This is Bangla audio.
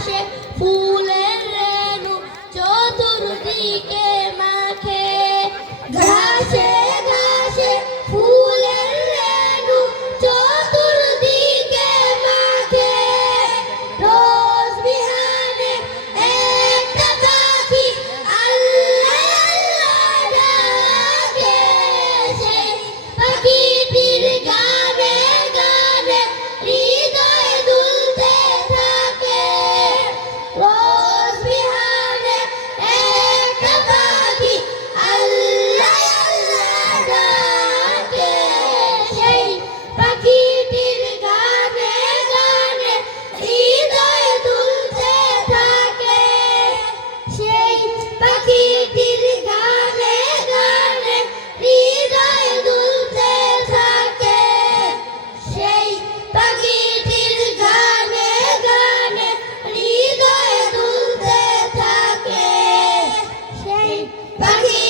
আসে ফুলে But